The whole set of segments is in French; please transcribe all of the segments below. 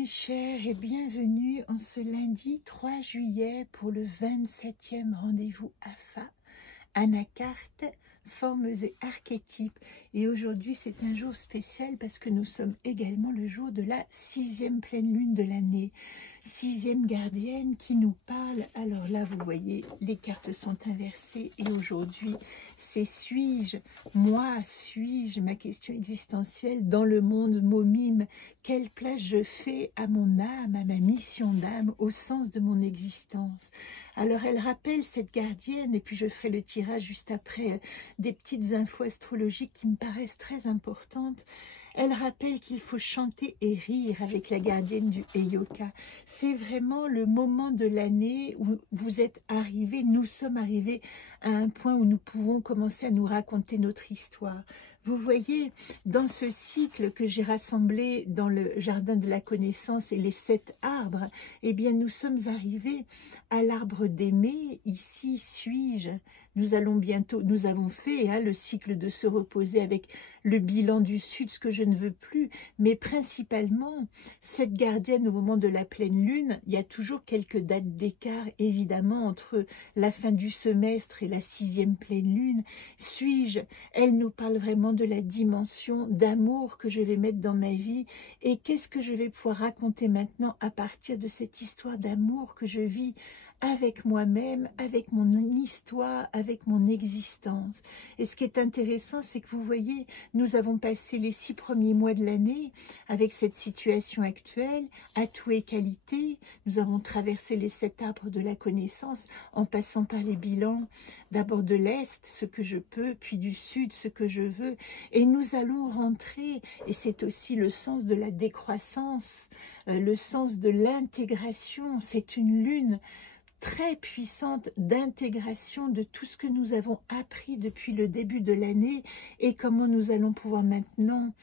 mes chers et bienvenue en ce lundi 3 juillet pour le 27e rendez-vous AFA, Anacarte, formes et archétypes. Et aujourd'hui c'est un jour spécial parce que nous sommes également le jour de la 6e pleine lune de l'année. 6e gardienne qui nous parle. Alors là vous voyez les cartes sont inversées et aujourd'hui c'est suis-je, moi suis-je, ma question existentielle dans le monde momime, quelle place je fais à mon âme, à ma mission d'âme, au sens de mon existence. Alors elle rappelle cette gardienne et puis je ferai le tirage juste après des petites infos astrologiques qui me paraissent très importantes. Elle rappelle qu'il faut chanter et rire avec la gardienne du Heyoka. C'est vraiment le moment de l'année où vous êtes arrivés, nous sommes arrivés à un point où nous pouvons commencer à nous raconter notre histoire. Vous voyez, dans ce cycle que j'ai rassemblé dans le jardin de la connaissance et les 7 arbres, eh bien nous sommes arrivés à l'arbre d'aimer. Ici suis-je. Nous avons fait le cycle de se reposer avec le bilan du Sud, ce que je ne veux plus, mais principalement, cette gardienne au moment de la pleine lune, il y a toujours quelques dates d'écart, évidemment, entre la fin du semestre et la 6e pleine lune. Suis-je? Elle nous parle vraiment de la dimension d'amour que je vais mettre dans ma vie et qu'est-ce que je vais pouvoir raconter maintenant à partir de cette histoire d'amour que je vis avec moi-même, avec mon histoire, avec mon existence. Et ce qui est intéressant, c'est que vous voyez, nous avons passé les 6 premiers mois de l'année avec cette situation actuelle, atouts et qualités. Nous avons traversé les 7 arbres de la connaissance en passant par les bilans, d'abord de l'Est, ce que je peux, puis du Sud, ce que je veux. Et nous allons rentrer, et c'est aussi le sens de la décroissance, le sens de l'intégration. C'est une lune très puissante d'intégration de tout ce que nous avons appris depuis le début de l'année et comment nous allons pouvoir maintenant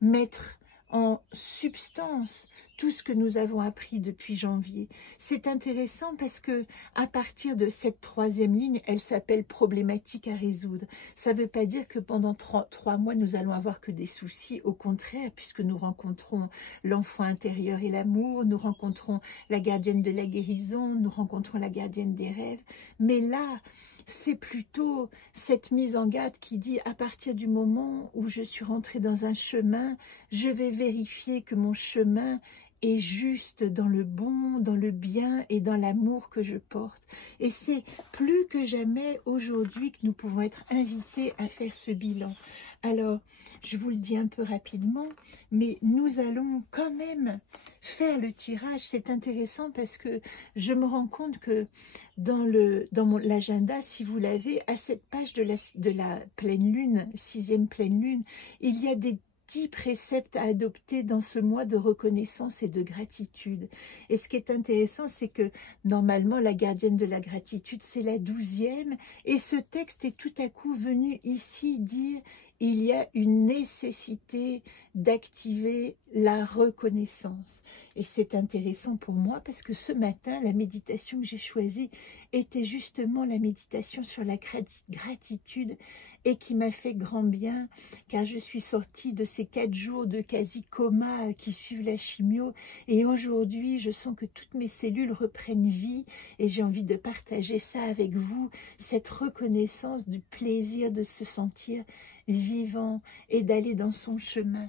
mettre en substance tout ce que nous avons appris depuis janvier. C'est intéressant parce que à partir de cette 3e ligne, elle s'appelle problématique à résoudre. Ça ne veut pas dire que pendant 3 mois, nous allons avoir que des soucis. Au contraire, puisque nous rencontrons l'enfant intérieur et l'amour, nous rencontrons la gardienne de la guérison, nous rencontrons la gardienne des rêves. Mais là, c'est plutôt cette mise en garde qui dit à partir du moment où je suis rentrée dans un chemin, je vais vérifier que mon chemin est juste dans le bon, dans le bien et dans l'amour que je porte. Et c'est plus que jamais aujourd'hui que nous pouvons être invités à faire ce bilan. Alors, je vous le dis un peu rapidement, mais nous allons quand même faire le tirage. C'est intéressant parce que je me rends compte que dans l'agenda, si vous l'avez, à cette page de la pleine lune, 6e pleine lune, il y a des 10 préceptes à adopter dans ce mois de reconnaissance et de gratitude. Et ce qui est intéressant, c'est que normalement, la gardienne de la gratitude, c'est la 12e. Et ce texte est tout à coup venu ici dire il y a une nécessité d'activer la reconnaissance. Et c'est intéressant pour moi parce que ce matin, la méditation que j'ai choisie était justement la méditation sur la gratitude et qui m'a fait grand bien car je suis sortie de ces 4 jours de quasi-coma qui suivent la chimio et aujourd'hui, je sens que toutes mes cellules reprennent vie et j'ai envie de partager ça avec vous, cette reconnaissance du plaisir de se sentir vivant et d'aller dans son chemin.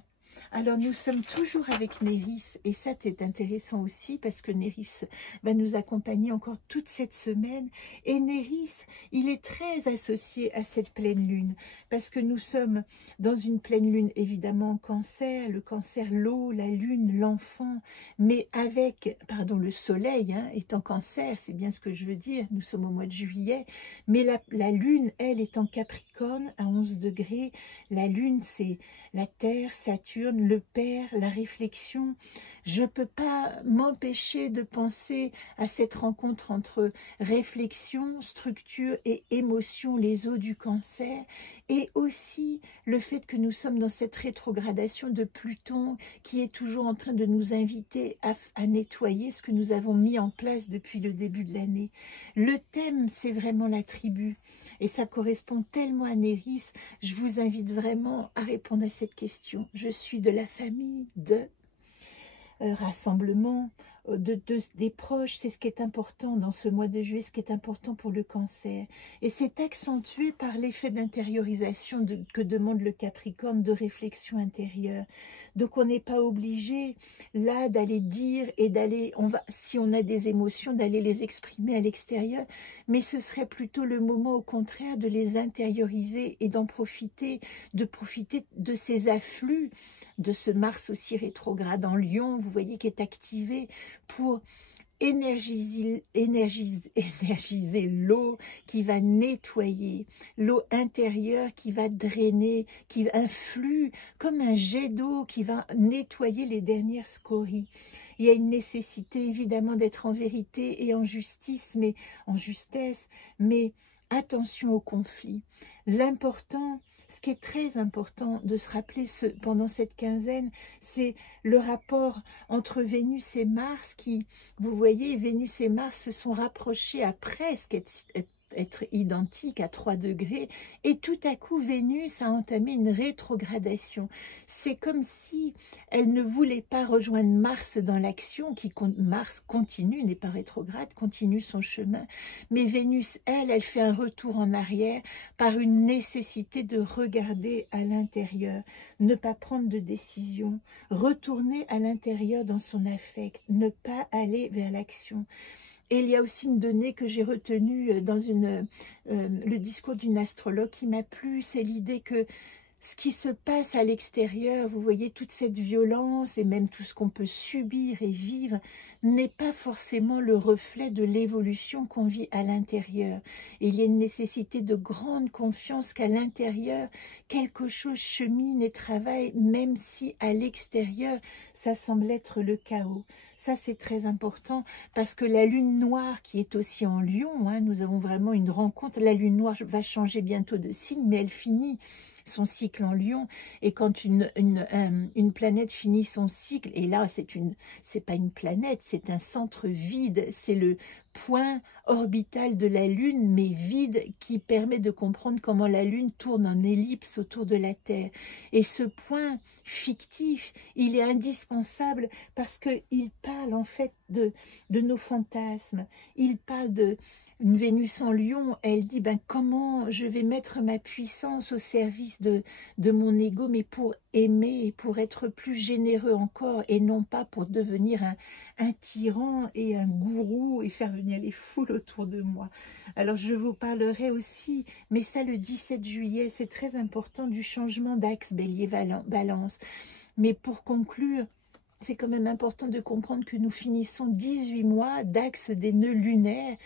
Alors nous sommes toujours avec Néris et ça c'est intéressant aussi parce que Néris va nous accompagner encore toute cette semaine et Néris il est très associé à cette pleine lune parce que nous sommes dans une pleine lune évidemment en cancer, le cancer, l'eau, la lune, l'enfant, mais avec, pardon, le soleil est en cancer, c'est bien ce que je veux dire, nous sommes au mois de juillet, mais la lune elle est en Capricorne à 11 degrés, la lune c'est la terre, Saturne, le père, la réflexion. Je ne peux pas m'empêcher de penser à cette rencontre entre réflexion, structure et émotion, les eaux du cancer, et aussi le fait que nous sommes dans cette rétrogradation de Pluton qui est toujours en train de nous inviter à nettoyer ce que nous avons mis en place depuis le début de l'année. Le thème, c'est vraiment la tribu, et ça correspond tellement à Néris. Je vous invite vraiment à répondre à cette question. Je suis de la famille de... rassemblement des proches. C'est ce qui est important dans ce mois de juillet, ce qui est important pour le cancer. Et c'est accentué par l'effet d'intériorisation que demande le Capricorne, de réflexion intérieure. Donc on n'est pas obligé là d'aller dire et d'aller, si on a des émotions, d'aller les exprimer à l'extérieur, mais ce serait plutôt le moment au contraire de les intérioriser et d'en profiter, de profiter de ces afflux, de ce Mars aussi rétrograde en Lion, vous voyez, qui est activé pour énergiser l'eau qui va nettoyer, l'eau intérieure qui va drainer, un flux comme un jet d'eau qui va nettoyer les dernières scories. Il y a une nécessité évidemment d'être en vérité et en justice, mais en justesse, mais attention au conflit. L'important, ce qui est très important de se rappeler pendant cette quinzaine, c'est le rapport entre Vénus et Mars qui, vous voyez, Vénus et Mars se sont rapprochés à presque être identiques à 3 degrés, et tout à coup Vénus a entamé une rétrogradation. C'est comme si elle ne voulait pas rejoindre Mars dans l'action, Mars continue, n'est pas rétrograde, continue son chemin, mais Vénus, elle fait un retour en arrière par une nécessité de regarder à l'intérieur, ne pas prendre de décision, retourner à l'intérieur dans son affect, ne pas aller vers l'action. Et il y a aussi une donnée que j'ai retenue dans le discours d'une astrologue qui m'a plu, c'est l'idée que ce qui se passe à l'extérieur, vous voyez, toute cette violence et même tout ce qu'on peut subir et vivre, n'est pas forcément le reflet de l'évolution qu'on vit à l'intérieur. Et il y a une nécessité de grande confiance qu'à l'intérieur, quelque chose chemine et travaille, même si à l'extérieur, ça semble être le chaos. Ça, c'est très important parce que la lune noire qui est aussi en Lion, hein, nous avons vraiment une rencontre. La lune noire va changer bientôt de signe, mais elle finit son cycle en Lion. Et quand une planète finit son cycle, et là, c'est pas une planète, c'est un centre vide, c'est le point orbital de la Lune, mais vide, qui permet de comprendre comment la Lune tourne en ellipse autour de la Terre. Et ce point fictif, il est indispensable parce qu'il parle en fait de nos fantasmes. Il parle une Vénus en Lion, elle dit comment je vais mettre ma puissance au service de mon ego, mais pour aimer et pour être plus généreux encore, et non pas pour devenir un tyran et un gourou et faire venir les foules autour de moi. Alors je vous parlerai aussi, mais ça le 17 juillet, c'est très important, du changement d'axe Bélier-Balance. Mais pour conclure, c'est quand même important de comprendre que nous finissons 18 mois d'axe des nœuds lunaires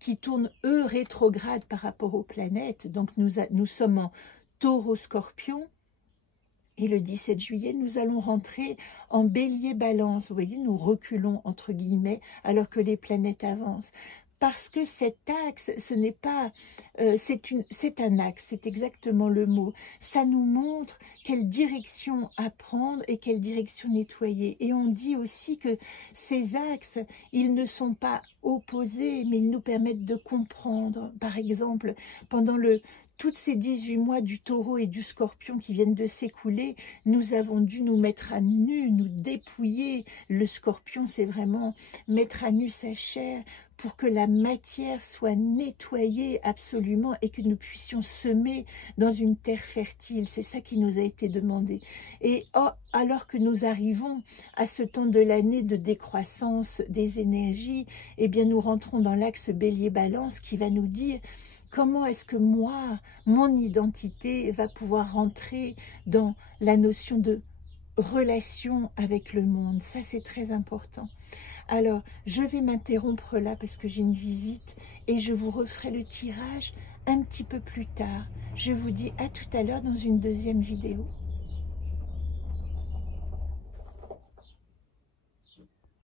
qui tournent, eux, rétrogrades par rapport aux planètes. Donc nous sommes en Taureau-Scorpion, et le 17 juillet, nous allons rentrer en Bélier-Balance. Vous voyez, nous reculons, entre guillemets, alors que les planètes avancent. Parce que cet axe, ce n'est pas... c'est un axe, c'est exactement le mot. Ça nous montre quelle direction à prendre et quelle direction nettoyer. Et on dit aussi que ces axes, ils ne sont pas opposés, mais ils nous permettent de comprendre. Par exemple, pendant toutes ces 18 mois du Taureau et du Scorpion qui viennent de s'écouler, nous avons dû nous mettre à nu, nous dépouiller. Le Scorpion, c'est vraiment mettre à nu sa chair pour que la matière soit nettoyée absolument et que nous puissions semer dans une terre fertile. C'est ça qui nous a été demandé. Et alors que nous arrivons à ce temps de l'année de décroissance des énergies, eh bien nous rentrons dans l'axe Bélier-Balance qui va nous dire: comment est-ce que moi, mon identité va pouvoir rentrer dans la notion de relation avec le monde? Ça, c'est très important. Alors, je vais m'interrompre là parce que j'ai une visite et je vous referai le tirage un petit peu plus tard. Je vous dis à tout à l'heure dans une deuxième vidéo.